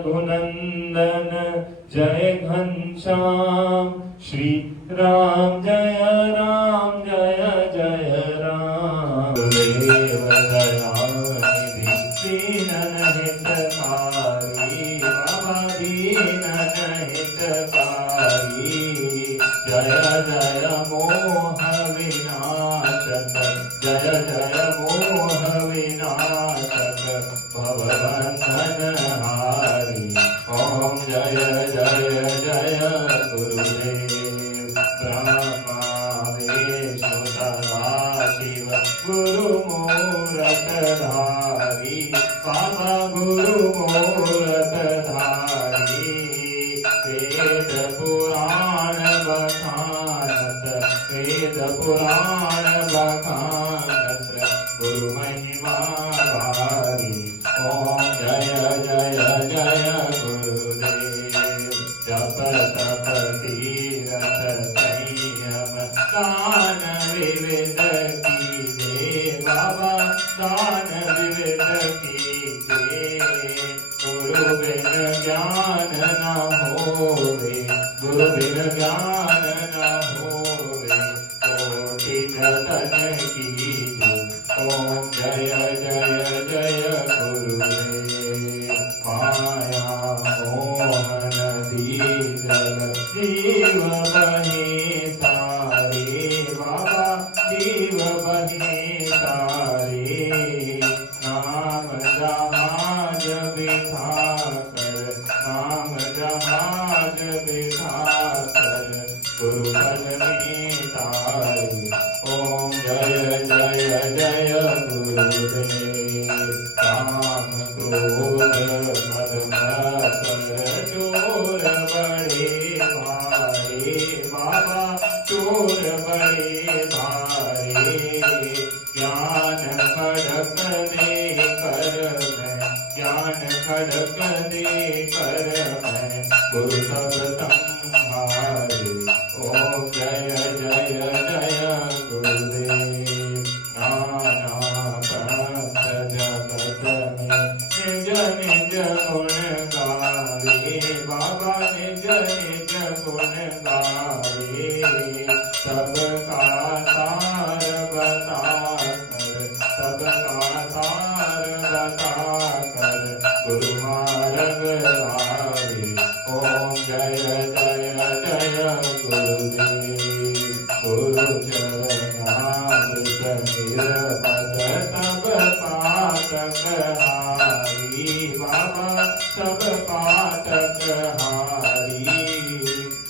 रघुनंदन जय घनश्याम। श्री राम जय जय राम। देव दयानिधि दीनन हितकारी बाबा दीनन हितकारी। जय जय मोह विनाशक जय जय मोह विनाशक भवबंधन हारी। ओम जय जय जय गुरुदेव ब्रह्मा विष्णु सदाशिव गुरु मूरत धारी बाबा गुरु मूरत धारी। वेद पुराण बखानत वेद पुराण बखानत गुरु महिमा भारी। ओम जय जय जय गुरुदेव। जप तप तीरथ संयम दान विविध कीजे बाबा दान विविध कीजे। गुरु बिन ज्ञान न होवे गुरु बिन ज्ञान न होवे कोटि जतन कीजे। ओम जय जय जय गुरुदेव। माया मोहन दीजल जीव बहे तारे बाबा जीव बहे तारे। नाम जहाज बिठाकर नाम जहाज बिठाकर गुरु पद में तारे। ओम जय जय जय गुरुदेव। काम क्रोध मद मत्सर चोर बड़े भारे बाबा चोर बड़े भारे। ज्ञान खड़क दे कर मैं ज्ञान खड़क दे कर मैं गुरु सब संहारे। ओम जय जय जय गुरुदेव। नाना पंथ जगत में निज निज गुण गावे बाबा निज निज गुण गावे। सबका सार बता कर सबका सार बता कर गुरु मार्ग लावे। ओम जय जय जय गुरुदेव। गुरु चरणामृत निरपद सब पातक हारी बाबा सब पातक हारी।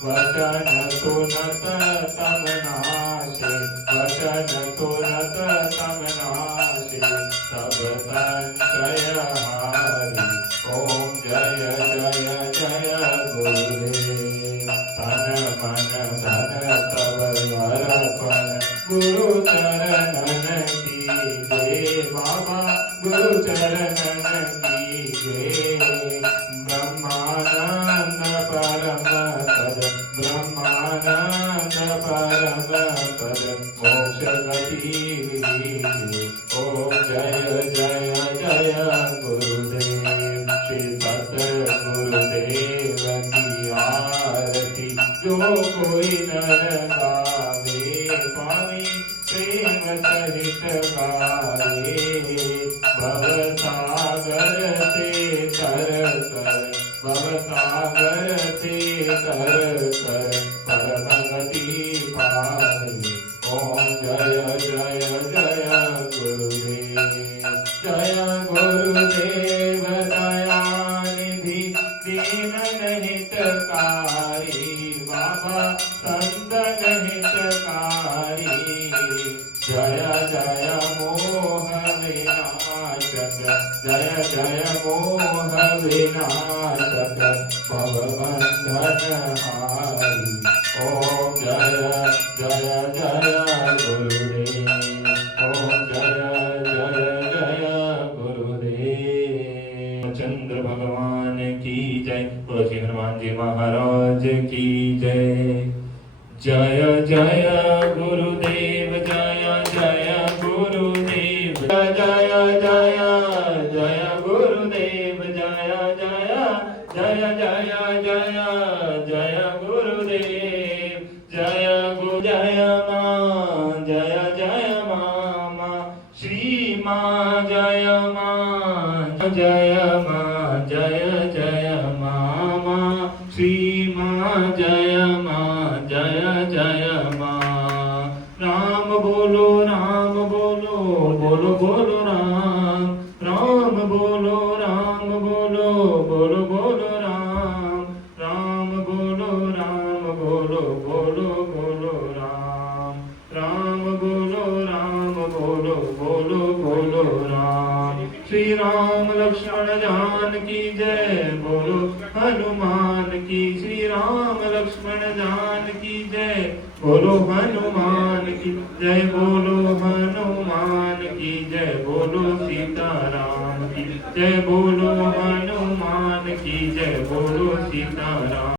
वचन सुनत तम नाशे वचन सुनत तम नाशे सब संशय हारी। ओम जय जय जय गुरुदेव। तन मन धन तब अर्पण गुरु चरणन कीजे बाबा गुरु चरणन कीजे। ब्रह्मानंद परम पद ब्रह्मानंद परम पद मोक्ष गति लीजे। ओम जय जय जय गुरुदेव। श्री सतगुरुदेव की आरती जो कोई नर गावे स्वामी प्रेम सहित गावे। भव सागर से तर कर भव सागर से तर कर परम गति पावे। ओम जय जय जय गुरुदेव। जय गुरुदेव दयानिधि दीनन हितकारी बाबा संतन हितकारी। जय जय मोह विनाशक जय जय मोह विनाशक भवबंधन हारी। ओम जय जय जय गुरुदेव। ओम जय जय जय गुरुदेव। चंद्र भगवान की जय। तुलसी हनुमान जी महाराज की जय। जय जय गुरुदेव जय जय गुरुदेव जय जय जय गुरुदेव जय जय जय जय जय जय गुरुदेव जय जय मां जय जय मां श्री मां जय मां जय मां जय जय मां श्री मां जय मां जय जय मां राम बोलो बोलो बोलो बोलो राम राम बोलो बोलो बोलो बोलो राम राम बोलो बोलो बोलो राम राम बोलो बोलो बोलो राम श्री राम लक्ष्मण जानकी जय बोलो हनुमान की श्री राम लक्ष्मण जानकी जय बोलो हनुमान की जय बोलो हनुमान की जय बोलो सीताराम की जय बोलो हनुमान की जय बोलो सीताराम